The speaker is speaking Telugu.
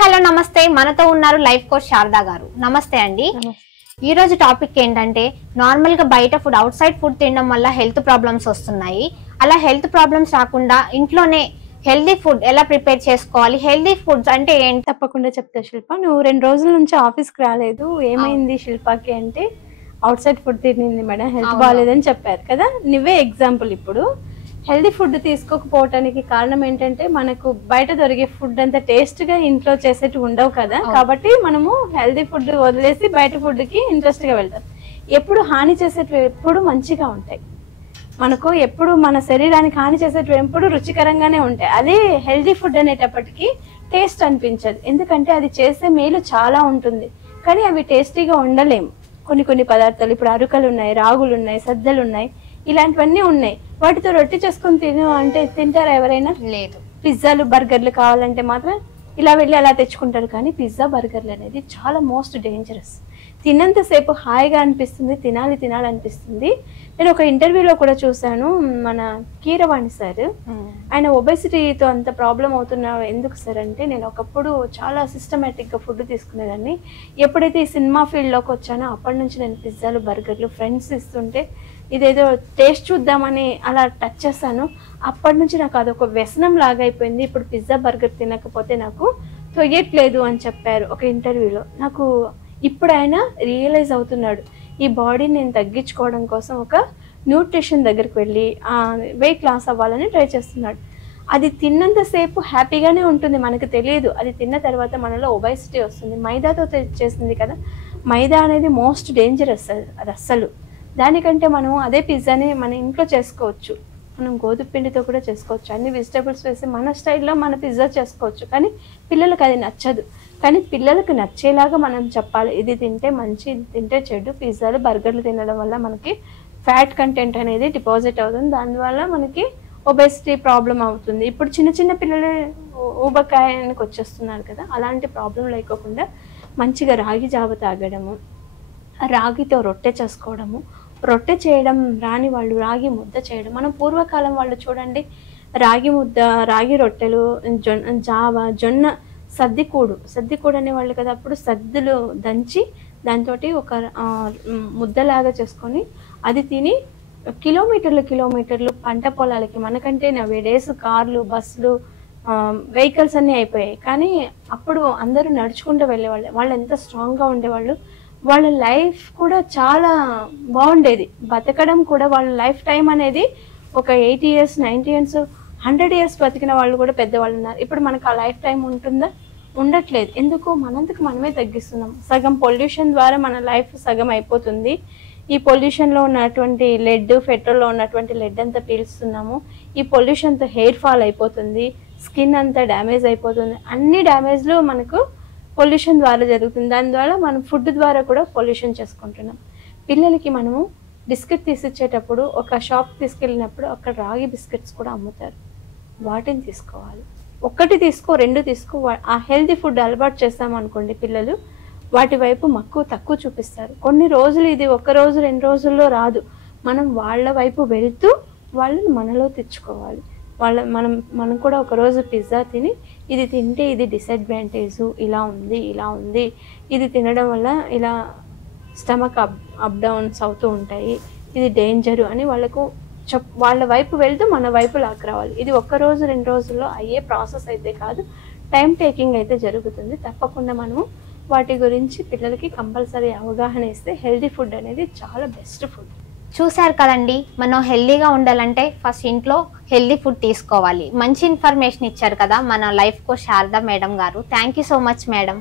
హలో నమస్తే మనతో ఉన్నారు లైఫ్ కోచ్ శారదా గారు. నమస్తే అండి. ఈ రోజు టాపిక్ ఏంటంటే నార్మల్ గా బయట ఫుడ్ అవుట్ సైడ్ ఫుడ్ తినడం వల్ల హెల్త్ ప్రాబ్లమ్స్ వస్తున్నాయి. అలా హెల్త్ ప్రాబ్లమ్స్ రాకుండా ఇంట్లోనే హెల్దీ ఫుడ్ ఎలా ప్రిపేర్ చేసుకోవాలి, హెల్దీ ఫుడ్స్ అంటే ఏంటి? తప్పకుండా చెప్తా శిల్ప. నువ్వు 2 రోజుల నుంచి ఆఫీస్కి రాలేదు, ఏమైంది శిల్పకి అంటే అవుట్ సైడ్ ఫుడ్ తినింది మేడం, హెల్త్ బాగాలేదని చెప్పారు కదా. నువ్వే ఎగ్జాంపుల్. ఇప్పుడు హెల్దీ ఫుడ్ తీసుకోకపోవటానికి కారణం ఏంటంటే మనకు బయట దొరికే ఫుడ్ అంత టేస్ట్ గా ఇంట్లో చేసేటి ఉండవు కదా. కాబట్టి మనము హెల్దీ ఫుడ్ వదిలేసి బయట ఫుడ్ కి ఇంట్రెస్ట్ గా వెళ్తాం. ఎప్పుడు హాని చేసేటివి ఎప్పుడు మంచిగా ఉంటాయి, మనకు ఎప్పుడు మన శరీరానికి హాని చేసేటివి ఎప్పుడు రుచికరంగానే ఉంటాయి. అదే హెల్దీ ఫుడ్ అనేటప్పటికి టేస్ట్ అనిపించదు, ఎందుకంటే అది చేసే మేలు చాలా ఉంటుంది కానీ అవి టేస్టీగా ఉండలేము. కొన్ని పదార్థాలు ఇప్పుడు అరుకలు ఉన్నాయి, రాగులు ఉన్నాయి, సద్దలు ఉన్నాయి, ఇలాంటివన్నీ ఉన్నాయి. వాటితో రొట్టె చేసుకొని తిను అంటే తింటారా ఎవరైనా? లేదు. పిజ్జాలు బర్గర్లు కావాలంటే మాత్రం ఇలా వెళ్ళి అలా తెచ్చుకుంటారు. కానీ పిజ్జా బర్గర్లు అనేది చాలా మోస్ట్ డేంజరస్. తిన్నంతసేపు హాయిగా అనిపిస్తుంది, తినాలనిపిస్తుంది. నేను ఒక ఇంటర్వ్యూలో కూడా చూశాను, మన కీరవాణి సార్, ఆయన ఒబెసిటీతో అంత ప్రాబ్లం అవుతున్నా ఎందుకు సార్ అంటే, నేను ఒకప్పుడు చాలా సిస్టమేటిక్గా ఫుడ్ తీసుకునేదాన్ని. ఎప్పుడైతే ఈ సినిమా ఫీల్డ్లోకి వచ్చానో అప్పటి నుంచి నేను పిజ్జాలు బర్గర్లు ఫ్రెండ్స్ ఇస్తుంటే ఇదేదో టేస్ట్ చూద్దామని అలా టచ్ చేస్తాను. అప్పటి నుంచి నాకు అదొక వ్యసనం లాగా అయిపోయింది. ఇప్పుడు పిజ్జా బర్గర్ తినకపోతే నాకు తొయ్యట్లేదు అని చెప్పారు ఒక ఇంటర్వ్యూలో. నాకు ఇప్పుడు ఆయన రియలైజ్ అవుతున్నాడు, ఈ బాడీని నేను తగ్గించుకోవడం కోసం ఒక న్యూట్రిషన్ దగ్గరికి వెళ్ళి వెయిట్ లాస్ అవ్వాలని ట్రై చేస్తున్నాడు. అది తిన్నంతసేపు హ్యాపీగానే ఉంటుంది, మనకు తెలియదు. అది తిన్న తర్వాత మనలో ఒబెసిటీ వస్తుంది. మైదాతో చేసింది కదా, మైదా అనేది మోస్ట్ డేంజరస్. అది అస్సలు. దానికంటే మనం అదే పిజ్జాని మన ఇంట్లో చేసుకోవచ్చు. మనం గోధుమ పిండితో కూడా చేసుకోవచ్చు, అన్ని వెజిటేబుల్స్ వేసి మన స్టైల్లో మన పిజ్జా చేసుకోవచ్చు. కానీ పిల్లలకు అది నచ్చదు. కానీ పిల్లలకు నచ్చేలాగా మనం చెప్పాలి, ఇది తింటే మంచి, ఇది తింటే చెడు. పిజ్జాలు బర్గర్లు తినడం వల్ల మనకి ఫ్యాట్ కంటెంట్ అనేది డిపాజిట్ అవుతుంది, దానివల్ల మనకి ఒబెసిటీ ప్రాబ్లం అవుతుంది. ఇప్పుడు చిన్న పిల్లలు ఊబకాయానికి వచ్చేస్తున్నారు కదా, అలాంటి ప్రాబ్లం లేకోకుండా మంచిగా రాగి జావ తాగడము, రాగితో రొట్టె చేసుకోవడము, రొట్టె చేయడం రాని వాళ్ళు రాగి ముద్ద చేయడం. మనం పూర్వకాలం వాళ్ళు చూడండి, రాగి ముద్ద, రాగి రొట్టెలు, జావ, జొన్న సద్దికూడు అనేవాళ్ళు కదా. అప్పుడు సద్దులు దంచి దాంతో ఒక ముద్దలాగా చేసుకొని అది తిని కిలోమీటర్లు పంట పొలాలకి, మనకంటే నవేడేస్ కార్లు, బస్సులు, వెహికల్స్ అన్నీ అయిపోయాయి. కానీ అప్పుడు అందరూ నడుచుకుంటూ వెళ్ళేవాళ్ళు. వాళ్ళు ఎంత స్ట్రాంగ్గా ఉండేవాళ్ళు, వాళ్ళ లైఫ్ కూడా చాలా బాగుండేది. బతకడం కూడా వాళ్ళ లైఫ్ టైం అనేది ఒక 80 years, 90 years, 100 years బతికిన వాళ్ళు కూడా పెద్దవాళ్ళు ఉన్నారు. ఇప్పుడు మనకు ఆ లైఫ్ టైం ఉంటుందా? ఉండట్లేదు. ఎందుకు? మనందుకు మనమే తగ్గిస్తున్నాం. సగం పొల్యూషన్ ద్వారా మన లైఫ్ సగం అయిపోతుంది. ఈ పొల్యూషన్లో ఉన్నటువంటి లెడ్, పెట్రోల్లో ఉన్నటువంటి లెడ్ అంతా పీల్చుతున్నాము. ఈ పొల్యూషన్తో హెయిర్ ఫాల్ అయిపోతుంది, స్కిన్ అంతా డ్యామేజ్ అయిపోతుంది. అన్ని డ్యామేజ్లు మనకు పొల్యూషన్ ద్వారా జరుగుతుంది. దాని ద్వారా మనం ఫుడ్ ద్వారా కూడా పొల్యూషన్ చేసుకుంటున్నాం. పిల్లలకి మనము బిస్కెట్ తీసిచ్చేటప్పుడు ఒక షాప్ తీసుకెళ్ళినప్పుడు అక్కడ రాగి బిస్కెట్స్ కూడా అమ్ముతారు, వాటిని తీసుకోవాలి. 1 తీసుకో, 2 తీసుకో. ఆ హెల్తీ ఫుడ్ అలవాటు చేస్తామనుకోండి, పిల్లలు వాటి వైపు మక్కువ తక్కువ చూపిస్తారు. కొన్ని రోజులు ఇది 1 రోజు 2 రోజుల్లో రాదు. మనం వాళ్ళ వైపు వెళ్తూ వాళ్ళని మనలో తెచ్చుకోవాలి. మనం కూడా ఒకరోజు పిజ్జా తిని ఇది తింటే ఇది డిసడ్వాంటేజ్, ఇలా ఉంది, ఇది తినడం వల్ల ఇలా స్టమక్ అప్ డౌన్స్ అవుతూ ఉంటాయి, ఇది డేంజరు అని వాళ్ళ వైపు వెళ్తూ మన వైపు లాక్కరావాలి. ఇది 1 రోజు 2 రోజుల్లో అయ్యే ప్రాసెస్ అయితే కాదు, టైం టేకింగ్ అయితే జరుగుతుంది. తప్పకుండా మనము వాటి గురించి పిల్లలకి కంపల్సరీ అవగాహన ఇస్తే హెల్దీ ఫుడ్ అనేది చాలా బెస్ట్ ఫుడ్. చూశారు కదండి, మనం హెల్దీగా ఉండాలంటే ఫస్ట్ ఇంట్లో హెల్దీ ఫుడ్ తీసుకోవాలి. మంచి ఇన్ఫర్మేషన్ ఇచ్చారు కదా మన లైఫ్ కోచ్ శారదా మేడం గారు. Thank you so much madam.